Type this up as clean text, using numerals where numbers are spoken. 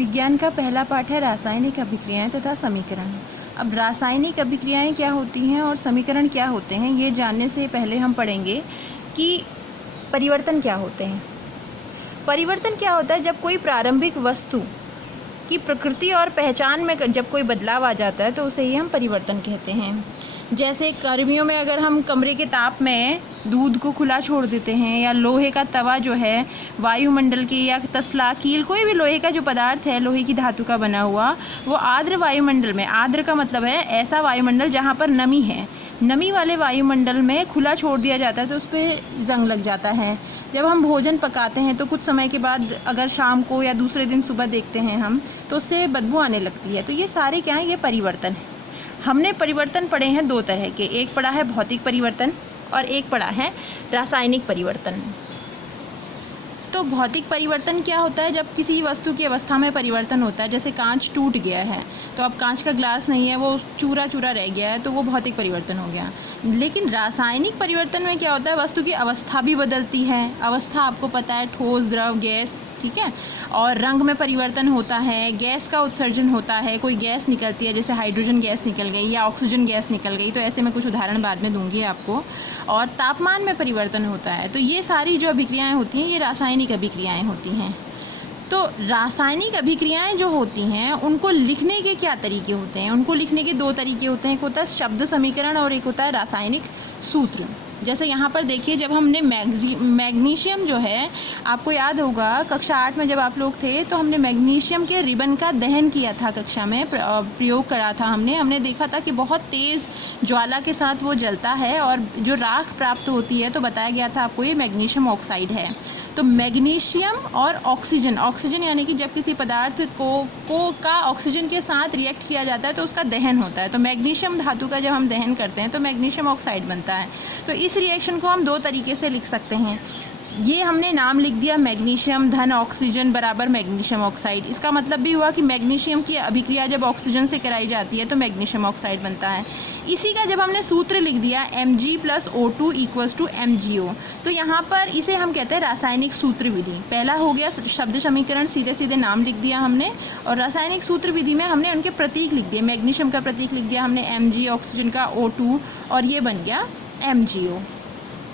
विज्ञान का पहला पाठ है रासायनिक अभिक्रियाएं तथा समीकरण। अब रासायनिक अभिक्रियाएं क्या होती हैं और समीकरण क्या होते हैं, ये जानने से पहले हम पढ़ेंगे कि परिवर्तन क्या होते हैं। परिवर्तन क्या होता है? जब कोई प्रारंभिक वस्तु की प्रकृति और पहचान में जब कोई बदलाव आ जाता है तो उसे ही हम परिवर्तन कहते हैं। जैसे गर्मियों में अगर हम कमरे के ताप में दूध को खुला छोड़ देते हैं, या लोहे का तवा जो है वायुमंडल की, या तसला कील, कोई भी लोहे का जो पदार्थ है लोहे की धातु का बना हुआ, वो आर्द्र वायुमंडल में, आर्द्र का मतलब है ऐसा वायुमंडल जहाँ पर नमी है, नमी वाले वायुमंडल में खुला छोड़ दिया जाता है तो उस पर जंग लग जाता है। जब हम भोजन पकाते हैं तो कुछ समय के बाद अगर शाम को या दूसरे दिन सुबह देखते हैं हम, तो उससे बदबू आने लगती है। तो ये सारे क्या हैं? ये परिवर्तन है। हमने परिवर्तन पढ़े हैं दो तरह के, एक पढ़ा है भौतिक परिवर्तन और एक पढ़ा है रासायनिक परिवर्तन। तो भौतिक परिवर्तन क्या होता है? जब किसी वस्तु की अवस्था में परिवर्तन होता है, जैसे कांच टूट गया है तो अब कांच का ग्लास नहीं है, वो चूरा चूरा रह गया है, तो वो भौतिक परिवर्तन हो गया। लेकिन रासायनिक परिवर्तन में क्या होता है? वस्तु की अवस्था भी बदलती है। अवस्था आपको पता है, ठोस, द्रव, गैस, ठीक है। और रंग में परिवर्तन होता है, गैस का उत्सर्जन होता है, कोई गैस निकलती है, जैसे हाइड्रोजन गैस निकल गई या ऑक्सीजन गैस निकल गई, तो ऐसे मैं कुछ उदाहरण बाद में दूंगी आपको। और तापमान में परिवर्तन होता है। तो ये सारी जो अभिक्रियाएं होती हैं ये रासायनिक अभिक्रियाएं होती हैं। तो रासायनिक अभिक्रियाएं जो होती हैं उनको लिखने के क्या तरीके होते हैं? उनको लिखने के दो तरीके होते हैं, एक होता है शब्द समीकरण और एक होता है रासायनिक सूत्र। जैसे यहाँ पर देखिए, जब हमने मैग्नीशियम जो है, आपको याद होगा कक्षा 8 में जब आप लोग थे तो हमने मैग्नीशियम के रिबन का दहन किया था, कक्षा में प्रयोग करा था हमने देखा था कि बहुत तेज़ ज्वाला के साथ वो जलता है और जो राख प्राप्त होती है, तो बताया गया था आपको ये मैग्नीशियम ऑक्साइड है। तो मैग्नीशियम और ऑक्सीजन, ऑक्सीजन यानी कि जब किसी पदार्थ का ऑक्सीजन के साथ रिएक्ट किया जाता है तो उसका दहन होता है। तो मैग्नीशियम धातु का जब हम दहन करते हैं तो मैग्नीशियम ऑक्साइड बनता है। तो इस रिएक्शन को हम दो तरीके से लिख सकते हैं। ये हमने नाम लिख दिया मैग्नीशियम धन ऑक्सीजन बराबर मैग्नीशियम ऑक्साइड। इसका मतलब भी हुआ कि मैग्नीशियम की अभिक्रिया जब ऑक्सीजन से कराई जाती है तो मैग्नीशियम ऑक्साइड बनता है। इसी का जब हमने सूत्र लिख दिया Mg+O2 = MgO, तो यहाँ पर इसे हम कहते हैं रासायनिक सूत्र विधि। पहला हो गया शब्द समीकरण, सीधे सीधे नाम लिख दिया हमने, और रासायनिक सूत्र विधि में हमने उनके प्रतीक लिख दिए। मैग्नीशियम का प्रतीक लिख दिया हमने Mg, ऑक्सीजन का O2, और ये बन गया MgO।